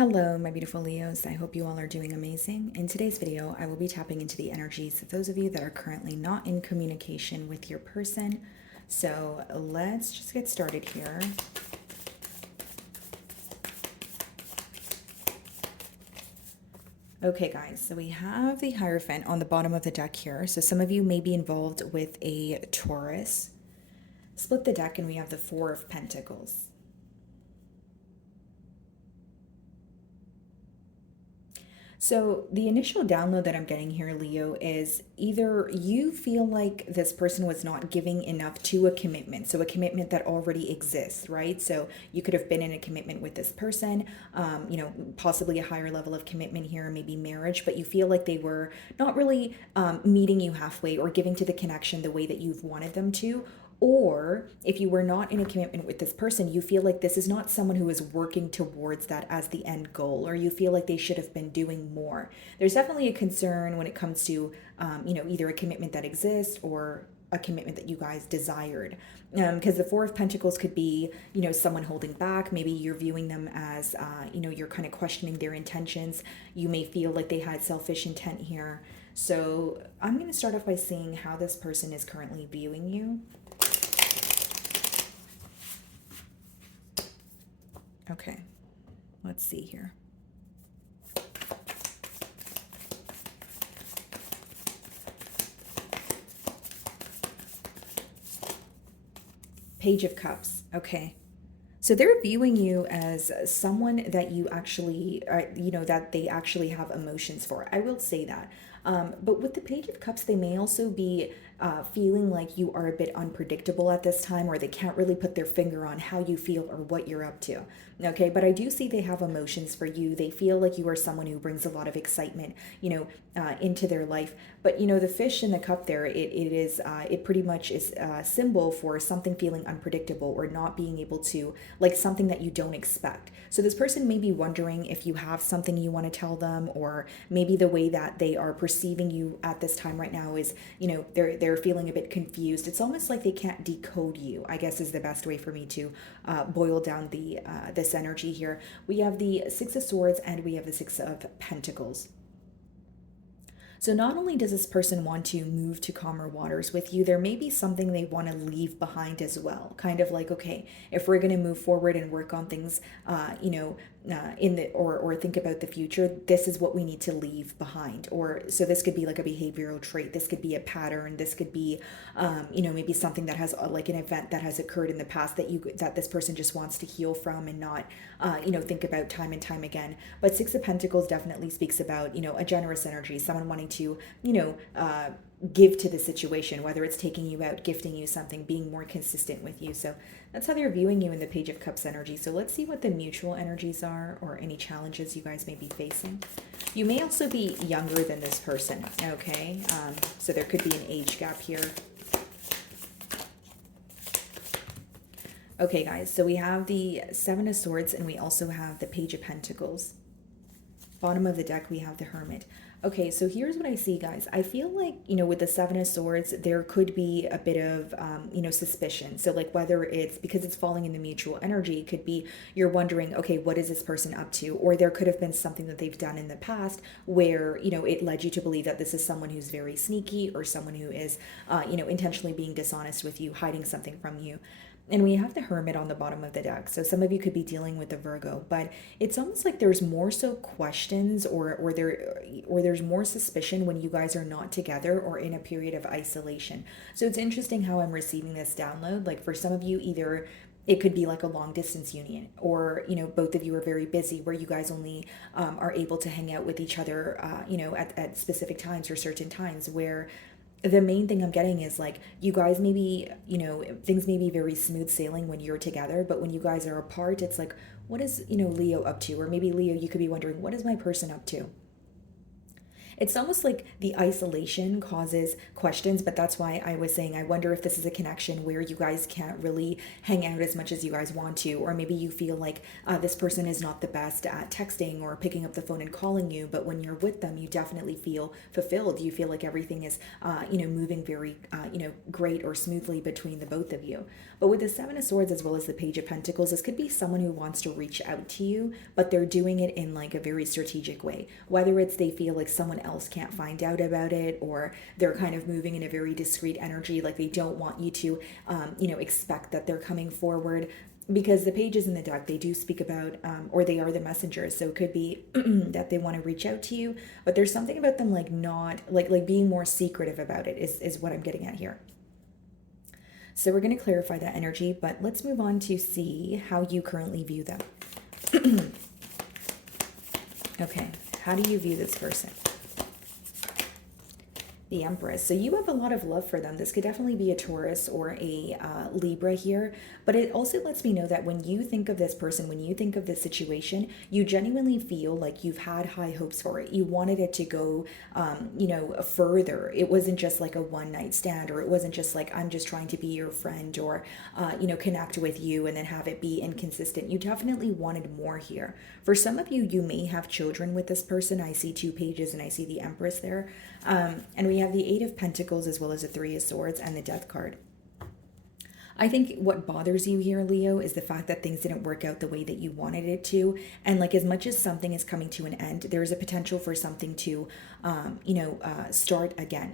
Hello, my beautiful Leos. I hope you all are doing amazing. In today's video, I will be tapping into the energies of those of you that are currently not in communication with your person. So let's just get started here. Okay, guys, so we have the Hierophant on the bottom of the deck here. So some of you may be involved with a Taurus. Split the deck and we have the Four of Pentacles. So the initial download that I'm getting here, Leo, is either you feel like this person was not giving enough to a commitment, so a commitment that already exists, right? So you could have been in a commitment with this person, possibly a higher level of commitment here, maybe marriage, but you feel like they were not really meeting you halfway or giving to the connection the way that you've wanted them to. Or if you were not in a commitment with this person, you feel like this is not someone who is working towards that as the end goal, or you feel like they should have been doing more. There's definitely a concern when it comes to, either a commitment that exists or a commitment that you guys desired. Because the Four of Pentacles could be, someone holding back. Maybe you're viewing them as, you're kind of questioning their intentions. You may feel like they had selfish intent here. So I'm going to start off by seeing how this person is currently viewing you. Okay, let's see here. Page of Cups. Okay. So they're viewing you as someone that you actually, that they actually have emotions for. I will say that. But with the Page of Cups, they may also be feeling like you are a bit unpredictable at this time, or they can't really put their finger on how you feel or what you're up to. Okay, but I do see they have emotions for you. They feel like you are someone who brings a lot of excitement, into their life. But the fish in the cup there, it pretty much is a symbol for something feeling unpredictable or not being able to, like something that you don't expect. So this person may be wondering if you have something you want to tell them, or maybe the way that they are perceiving you at this time right now is, they're feeling a bit confused. It's almost like they can't decode you, I guess is the best way for me to boil down this energy here. We have the Six of Swords and we have the Six of Pentacles. So not only does this person want to move to calmer waters with you, there may be something they want to leave behind as well. Kind of like, okay, if we're going to move forward and work on things, or think about the future, this is what we need to leave behind. Or so this could be like a behavioral trait. This could be a pattern. This could be, maybe something that has like an event that has occurred in the past that this person just wants to heal from and not, think about time and time again. But Six of Pentacles definitely speaks about, a generous energy, someone wanting to, give to the situation, whether it's taking you out, gifting you something, being more consistent with you. So that's how they're viewing you in the Page of Cups energy. So let's see what the mutual energies are, or any challenges you guys may be facing. You may also be younger than this person, okay? So there could be an age gap here. Okay, guys, so we have the Seven of Swords and we also have the Page of Pentacles. Bottom of the deck, we have the Hermit. Okay, so here's what I see, guys. I feel like, with the Seven of Swords, there could be a bit of, suspicion. So like whether it's because it's falling in the mutual energy, it could be you're wondering, okay, what is this person up to? Or there could have been something that they've done in the past where, it led you to believe that this is someone who's very sneaky, or someone who is, intentionally being dishonest with you, hiding something from you. And we have the Hermit on the bottom of the deck. So some of you could be dealing with the Virgo, but it's almost like there's more so questions or there's more suspicion when you guys are not together or in a period of isolation. So it's interesting how I'm receiving this download. Like for some of you, either it could be like a long distance union, or both of you are very busy where you guys only are able to hang out with each other at specific times or certain times, where the main thing I'm getting is like you guys maybe, things may be very smooth sailing when you're together, but when you guys are apart, it's like, what is, Leo up to? Or maybe Leo, you could be wondering, what is my person up to? It's almost like the isolation causes questions, but that's why I was saying I wonder if this is a connection where you guys can't really hang out as much as you guys want to, or maybe you feel like this person is not the best at texting or picking up the phone and calling you, but when you're with them, you definitely feel fulfilled. You feel like everything is, moving very, great or smoothly between the both of you. But with the Seven of Swords as well as the Page of Pentacles, this could be someone who wants to reach out to you, but they're doing it in like a very strategic way. Whether it's they feel like someone else can't find out about it, or they're kind of moving in a very discreet energy, like they don't want you to, expect that they're coming forward. Because the pages in the deck, they do speak about, or they are the messengers. So it could be that they want to reach out to you, but there's something about them like not like being more secretive about it is what I'm getting at here. So we're going to clarify that energy, but let's move on to see how you currently view them. Okay, how do you view this person? The Empress. So you have a lot of love for them. This could definitely be a Taurus or a Libra here, but it also lets me know that when you think of this person, when you think of this situation, you genuinely feel like you've had high hopes for it. You wanted it to go, further. It wasn't just like a one night stand, or it wasn't just like, I'm just trying to be your friend, or, connect with you and then have it be inconsistent. You definitely wanted more here. For some of you, you may have children with this person. I see two pages and I see the Empress there. And we have the Eight of Pentacles as well as the Three of Swords and the Death card. I think what bothers you here, Leo, is the fact that things didn't work out the way that you wanted it to. And like, as much as something is coming to an end, there's a potential for something to, start again.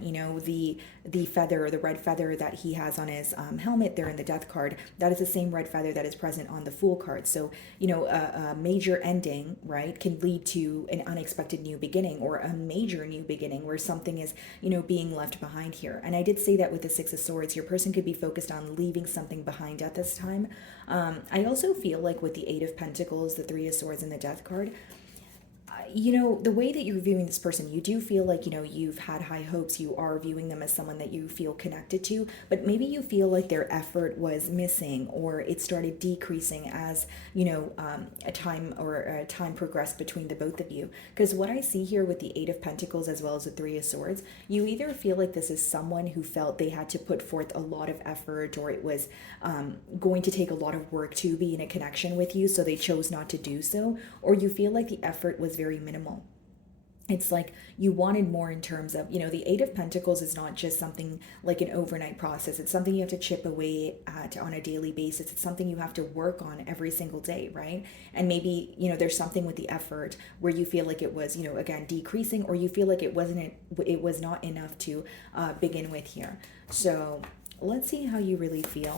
The feather, the red feather that he has on his helmet there in the Death card, that is the same red feather that is present on the Fool card. So, a major ending, right, can lead to an unexpected new beginning, or a major new beginning where something is, being left behind here. And I did say that with the Six of Swords, your person could be focused on leaving something behind at this time. I also feel like with the Eight of Pentacles, the Three of Swords, and the Death card, the way that you're viewing this person, you do feel like, you've had high hopes. You are viewing them as someone that you feel connected to, but maybe you feel like their effort was missing, or it started decreasing as, a time progressed between the both of you. Because what I see here with the Eight of Pentacles as well as the Three of Swords, you either feel like this is someone who felt they had to put forth a lot of effort, or it was going to take a lot of work to be in a connection with you, so they chose not to do so, or you feel like the effort was very minimal. It's like you wanted more in terms of, the Eight of Pentacles is not just something like an overnight process. It's something you have to chip away at on a daily basis. It's something you have to work on every single day, right? And maybe, there's something with the effort where you feel like it was, again, decreasing, or you feel like it was not enough to begin with here. So let's see how you really feel.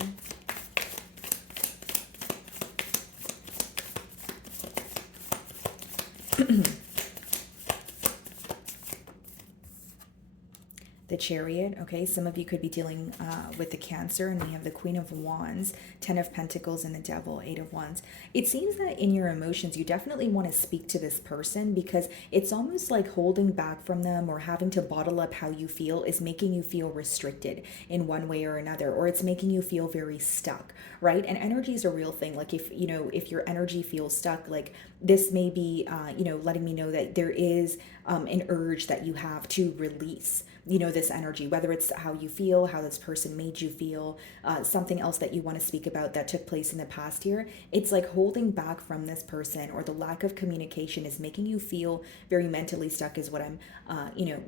The Chariot. Okay, some of you could be dealing with the Cancer, and we have the Queen of Wands, Ten of Pentacles, and the Devil, Eight of Wands. It seems that in your emotions, you definitely want to speak to this person, because it's almost like holding back from them or having to bottle up how you feel is making you feel restricted in one way or another, or it's making you feel very stuck, right? And energy is a real thing. Like, if your energy feels stuck, like this may be, letting me know that there is an urge that you have to release, this energy, whether it's how you feel, how this person made you feel, something else that you want to speak about that took place in the past year. It's like holding back from this person, or the lack of communication is making you feel very mentally stuck, is what I'm,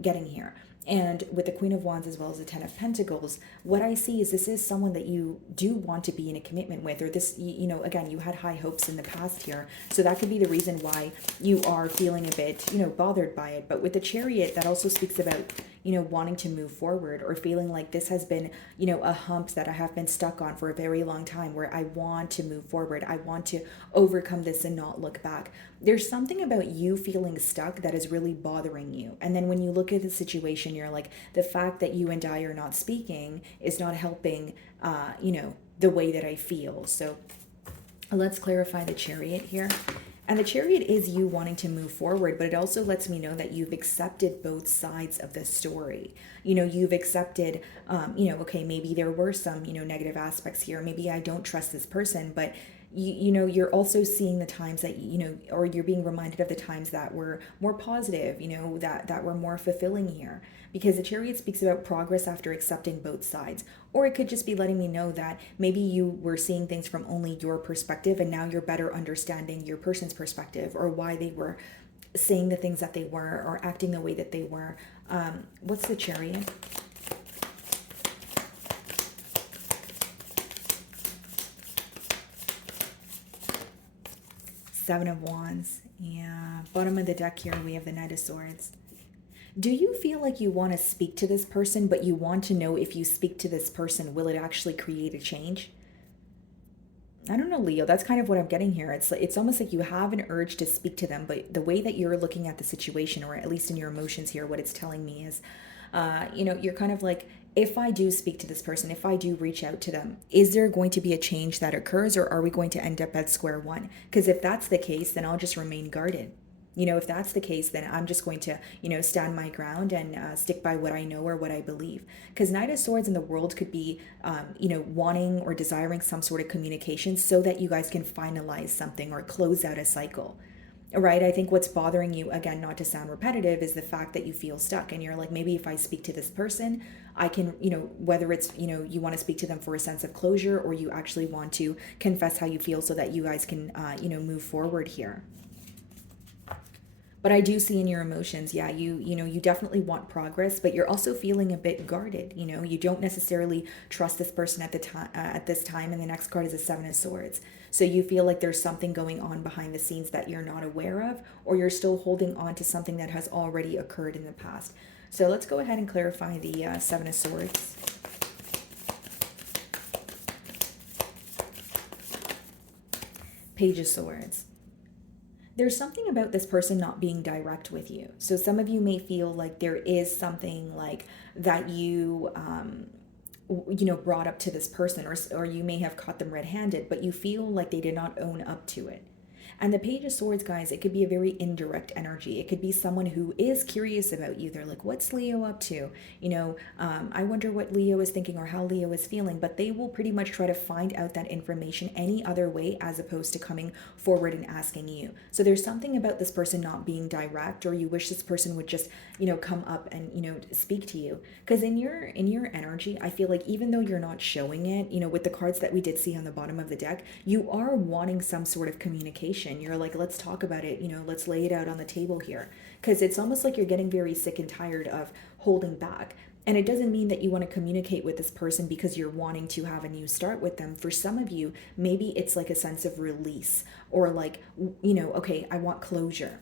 getting here. And with the Queen of Wands as well as the Ten of Pentacles, what I see is this is someone that you do want to be in a commitment with, or this, again, you had high hopes in the past here. So that could be the reason why you are feeling a bit, bothered by it. But with the Chariot, that also speaks about, wanting to move forward, or feeling like this has been, a hump that I have been stuck on for a very long time, where I want to move forward. I want to overcome this and not look back. There's something about you feeling stuck that is really bothering you. And then when you look at the situation, you're like, the fact that you and I are not speaking is not helping, the way that I feel. So let's clarify the Chariot here. And the Chariot is you wanting to move forward, but it also lets me know that you've accepted both sides of the story. You've accepted, okay, maybe there were some, negative aspects here. Maybe I don't trust this person, but you're also seeing the times that, or you're being reminded of the times that were more positive, that were more fulfilling here. Because the Chariot speaks about progress after accepting both sides. Or it could just be letting me know that maybe you were seeing things from only your perspective and now you're better understanding your person's perspective, or why they were saying the things that they were or acting the way that they were. What's the Chariot? Seven of Wands. Yeah. Bottom of the deck here, we have the Knight of Swords. Do you feel like you want to speak to this person, but you want to know if you speak to this person, will it actually create a change? I don't know, Leo. That's kind of what I'm getting here. It's almost like you have an urge to speak to them, but the way that you're looking at the situation, or at least in your emotions here, what it's telling me is, you're kind of like, if I do speak to this person, if I do reach out to them, is there going to be a change that occurs, or are we going to end up at square one? Because if that's the case, then I'll just remain guarded. If that's the case, then I'm just going to, stand my ground and stick by what I know or what I believe. Because Knight of Swords in the world could be, wanting or desiring some sort of communication so that you guys can finalize something or close out a cycle. Right? I think what's bothering you, again, not to sound repetitive, is the fact that you feel stuck and you're like, maybe if I speak to this person, I can, whether it's, you want to speak to them for a sense of closure, or you actually want to confess how you feel so that you guys can, move forward here. But I do see in your emotions, yeah, you definitely want progress, but you're also feeling a bit guarded. You don't necessarily trust this person at the time, at this time. And the next card is a Seven of Swords. So you feel like there's something going on behind the scenes that you're not aware of, or you're still holding on to something that has already occurred in the past. So let's go ahead and clarify the Seven of Swords. Page of Swords. There's something about this person not being direct with you. So some of you may feel like there is something like that brought up to this person, or you may have caught them red-handed, but you feel like they did not own up to it. And the Page of Swords, guys, it could be a very indirect energy. It could be someone who is curious about you. They're like, what's Leo up to? I wonder what Leo is thinking or how Leo is feeling. But they will pretty much try to find out that information any other way, as opposed to coming forward and asking you. So there's something about this person not being direct, or you wish this person would just, come up and, speak to you. Because in your energy, I feel like even though you're not showing it, with the cards that we did see on the bottom of the deck, you are wanting some sort of communication. You're like, let's talk about it, let's lay it out on the table here. Because it's almost like you're getting very sick and tired of holding back. And it doesn't mean that you want to communicate with this person because you're wanting to have a new start with them. For some of you, maybe it's like a sense of release, or like, okay, I want closure.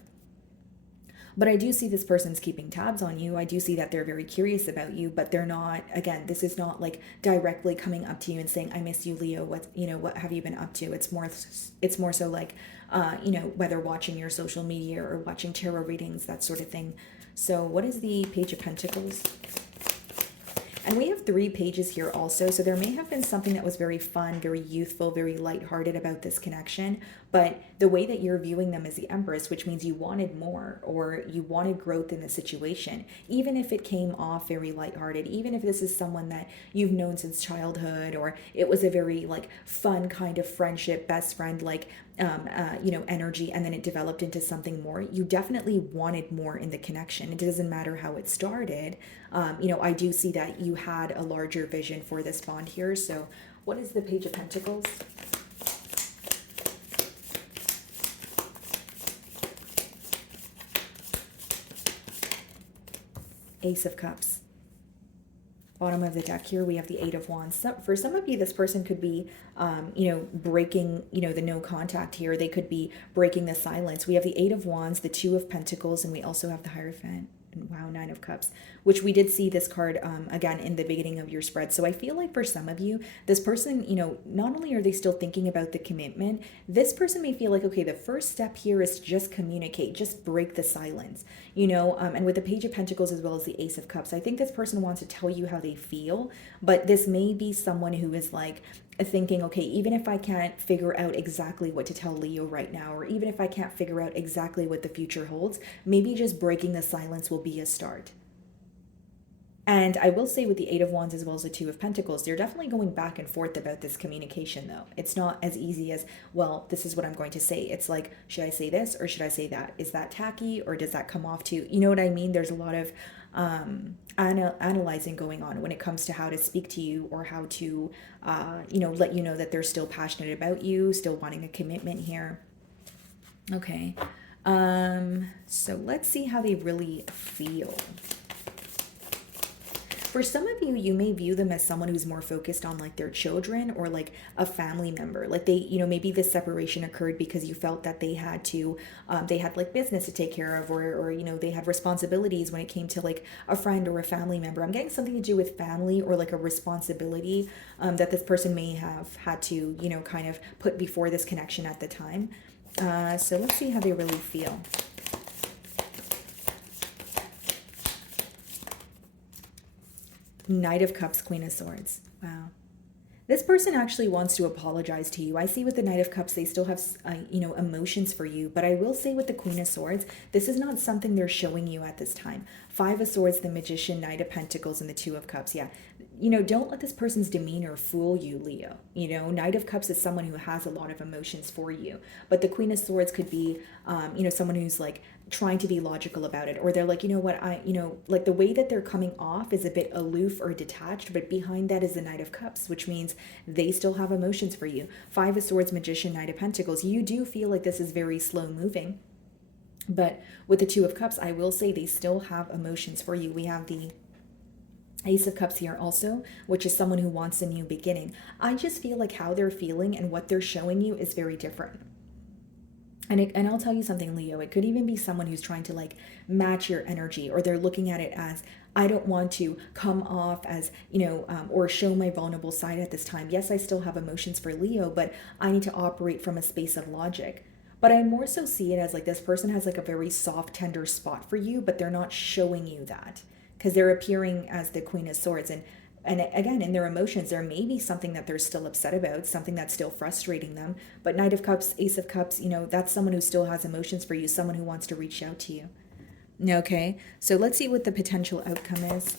But I do see this person's keeping tabs on you. I do see that they're very curious about you, but they're not, again, this is not like directly coming up to you and saying, I miss you, Leo. What have you been up to? It's more so like, whether watching your social media or watching tarot readings, that sort of thing. So what is the Page of Pentacles? And we have 3 pages here also, so there may have been something that was very fun, very youthful, very lighthearted about this connection, but the way that you're viewing them is the Empress, which means you wanted more, or you wanted growth in the situation, even if it came off very lighthearted, even if this is someone that you've known since childhood, or it was a very like fun kind of friendship, best friend, like energy, and then it developed into something more. You definitely wanted more in the connection. It doesn't matter how it started. I do see that you had a larger vision for this bond here. So what is the Page of Pentacles? Ace of Cups. Bottom of the deck here, we have the Eight of Wands. So for some of you, this person could be, breaking, the no contact here. They could be breaking the silence. We have the Eight of Wands, the Two of Pentacles, and we also have the Hierophant. And wow, Nine of Cups, which we did see this card again in the beginning of your spread. So I feel like for some of you, this person, not only are they still thinking about the commitment, this person may feel like, okay, the first step here is to just communicate, just break the silence, and with the Page of Pentacles as well as the Ace of Cups, I think this person wants to tell you how they feel, but this may be someone who is like, thinking, okay, even if I can't figure out exactly what to tell Leo right now, or even if I can't figure out exactly what the future holds, maybe just breaking the silence will be a start. And I will say with the Eight of Wands as well as the Two of Pentacles, they're definitely going back and forth about this communication though. It's not as easy as, well, this is what I'm going to say. It's like, should I say this or should I say that? Is that tacky or does that come off too? You know what I mean? There's a lot of analyzing going on when it comes to how to speak to you or how to, let you know that they're still passionate about you, still wanting a commitment here. Okay. So let's see how they really feel. For some of you, you may view them as someone who's more focused on like their children or like a family member. Like they, maybe this separation occurred because you felt that they had to, they had like business to take care of, or they had responsibilities when it came to like a friend or a family member. I'm getting something to do with family or like a responsibility that this person may have had to, kind of put before this connection at the time. So let's see how they really feel. Knight of Cups, Queen of Swords. Wow. This person actually wants to apologize to you. I see with the Knight of Cups, they still have, emotions for you. But I will say with the Queen of Swords, this is not something they're showing you at this time. Five of Swords, the Magician, Knight of Pentacles, and the Two of Cups. Yeah. Don't let this person's demeanor fool you, Leo. Knight of Cups is someone who has a lot of emotions for you. But the Queen of Swords could be, someone who's like trying to be logical about it. Or they're like, like the way that they're coming off is a bit aloof or detached. But behind that is the Knight of Cups, which means they still have emotions for you. Five of Swords, Magician, Knight of Pentacles. You do feel like this is very slow moving. But with the Two of Cups, I will say they still have emotions for you. We have the Ace of Cups here also, which is someone who wants a new beginning. I just feel like how they're feeling and what they're showing you is very different. And I'll tell you something, Leo, it could even be someone who's trying to like match your energy, or they're looking at it as, I don't want to come off as, or show my vulnerable side at this time. Yes, I still have emotions for Leo, but I need to operate from a space of logic. But I more so see it as like this person has like a very soft, tender spot for you, but they're not showing you that because they're appearing as the Queen of Swords. And again, in their emotions, there may be something that they're still upset about, something that's still frustrating them. But Knight of Cups, Ace of Cups, that's someone who still has emotions for you, someone who wants to reach out to you. Okay, so let's see what the potential outcome is.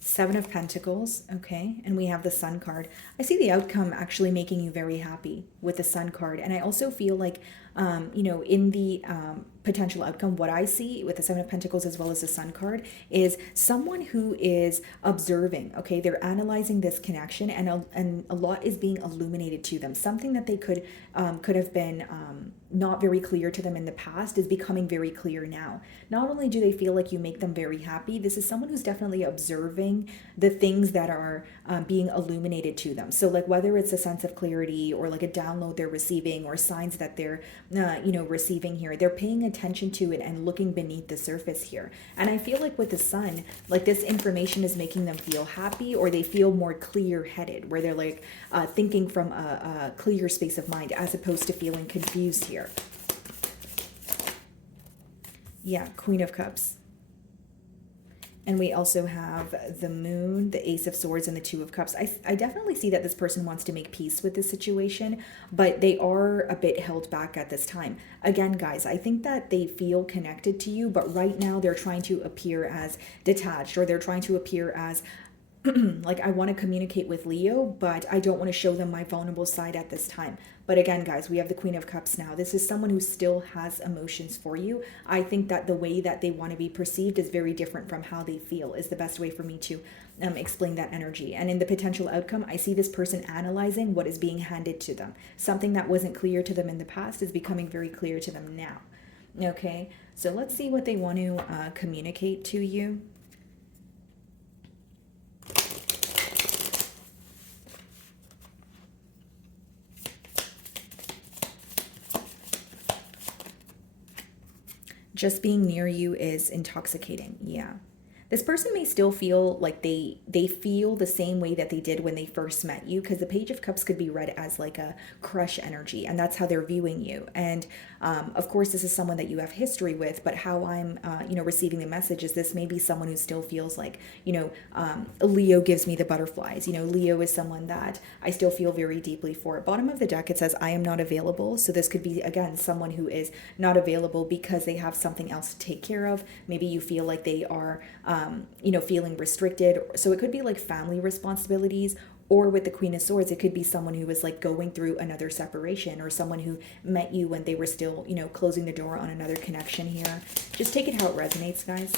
Seven of Pentacles, okay, and we have the Sun card. I see the outcome actually making you very happy with the Sun card, and I also feel like, in the potential outcome, what I see with the Seven of Pentacles as well as the Sun card is someone who is observing, okay, they're analyzing this connection, and a lot is being illuminated to them. Something that they could have been not very clear to them in the past is becoming very clear now. Not only do they feel like you make them very happy, this is someone who's definitely observing the things that are being illuminated to them. So like whether it's a sense of clarity or like a download they're receiving or signs that they're receiving here, they're paying attention to it and looking beneath the surface here. And I feel like with the Sun, like this information is making them feel happy, or they feel more clear-headed, where they're like thinking from a clear space of mind as opposed to feeling confused here. Yeah, Queen of Cups. And we also have the Moon, the Ace of Swords, and the Two of Cups. I definitely see that this person wants to make peace with this situation, but they are a bit held back at this time. Again, guys, I think that they feel connected to you, but right now they're trying to appear as detached, or they're trying to appear as like, I want to communicate with Leo, but I don't want to show them my vulnerable side at this time. But again, guys, we have the Queen of Cups now. This is someone who still has emotions for you. I think that the way that they want to be perceived is very different from how they feel, is the best way for me to explain that energy. And in the potential outcome, I see this person analyzing what is being handed to them. Something that wasn't clear to them in the past is becoming very clear to them now. Okay, so let's see what they want to communicate to you. Just being near you is intoxicating. Yeah. This person may still feel like they feel the same way that they did when they first met you, because the Page of Cups could be read as like a crush energy, and that's how they're viewing you. And of course, this is someone that you have history with, but how I'm receiving the message is this may be someone who still feels like, Leo gives me the butterflies. Leo is someone that I still feel very deeply for. Bottom of the deck, it says I am not available. So this could be, again, someone who is not available because they have something else to take care of. Maybe you feel like they are feeling restricted. So it could be like family responsibilities, or with the Queen of Swords, it could be someone who was like going through another separation, or someone who met you when they were still, closing the door on another connection here. Just take it how it resonates, guys.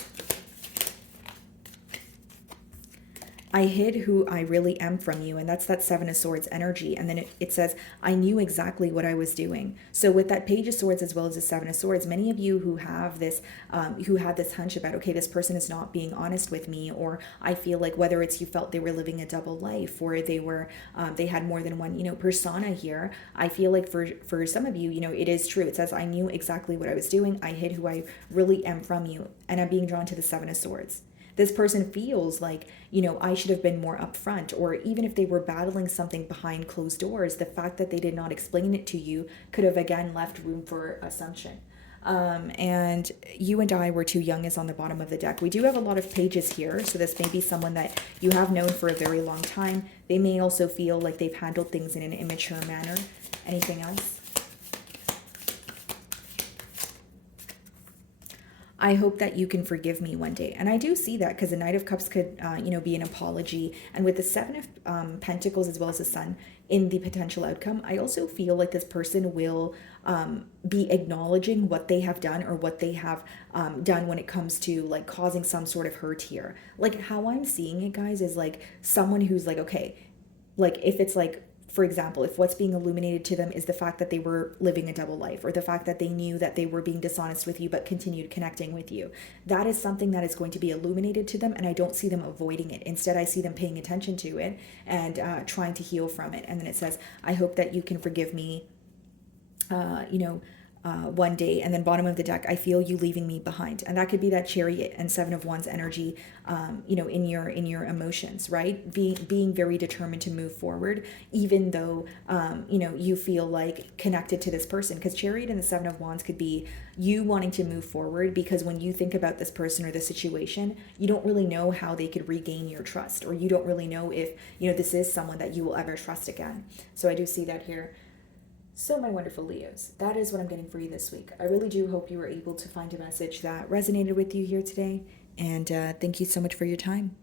I hid who I really am from you. And that's that Seven of Swords energy. And then it says, I knew exactly what I was doing. So with that Page of Swords as well as the Seven of Swords, many of you who have this, who had this hunch about, okay, this person is not being honest with me, or I feel like whether it's you felt they were living a double life, or they were, they had more than one, persona here. I feel like for some of you, it is true. It says, I knew exactly what I was doing. I hid who I really am from you. And I'm being drawn to the Seven of Swords. This person feels like, I should have been more upfront, or even if they were battling something behind closed doors, the fact that they did not explain it to you could have, again, left room for assumption. And you and I were too young is on the bottom of the deck. We do have a lot of pages here, so this may be someone that you have known for a very long time. They may also feel like they've handled things in an immature manner. Anything else? I hope that you can forgive me one day. And I do see that, because the Knight of Cups could, be an apology. And with the Seven of Pentacles as well as the Sun in the potential outcome, I also feel like this person will be acknowledging what they have done, or what they have done when it comes to like causing some sort of hurt here. Like how I'm seeing it, guys, is like someone who's like, okay, like if it's like, for example, if what's being illuminated to them is the fact that they were living a double life, or the fact that they knew that they were being dishonest with you but continued connecting with you, that is something that is going to be illuminated to them, and I don't see them avoiding it. Instead, I see them paying attention to it and trying to heal from it. And then it says, I hope that you can forgive me, one day. And then bottom of the deck, I feel you leaving me behind. And that could be that Chariot and Seven of Wands energy, in your emotions, right? Being very determined to move forward, even though, you feel like connected to this person. Because Chariot and the Seven of Wands could be you wanting to move forward, because when you think about this person or the situation, you don't really know how they could regain your trust, or you don't really know if, this is someone that you will ever trust again. So I do see that here. So, my wonderful Leos, that is what I'm getting for you this week. I really do hope you were able to find a message that resonated with you here today. And thank you so much for your time.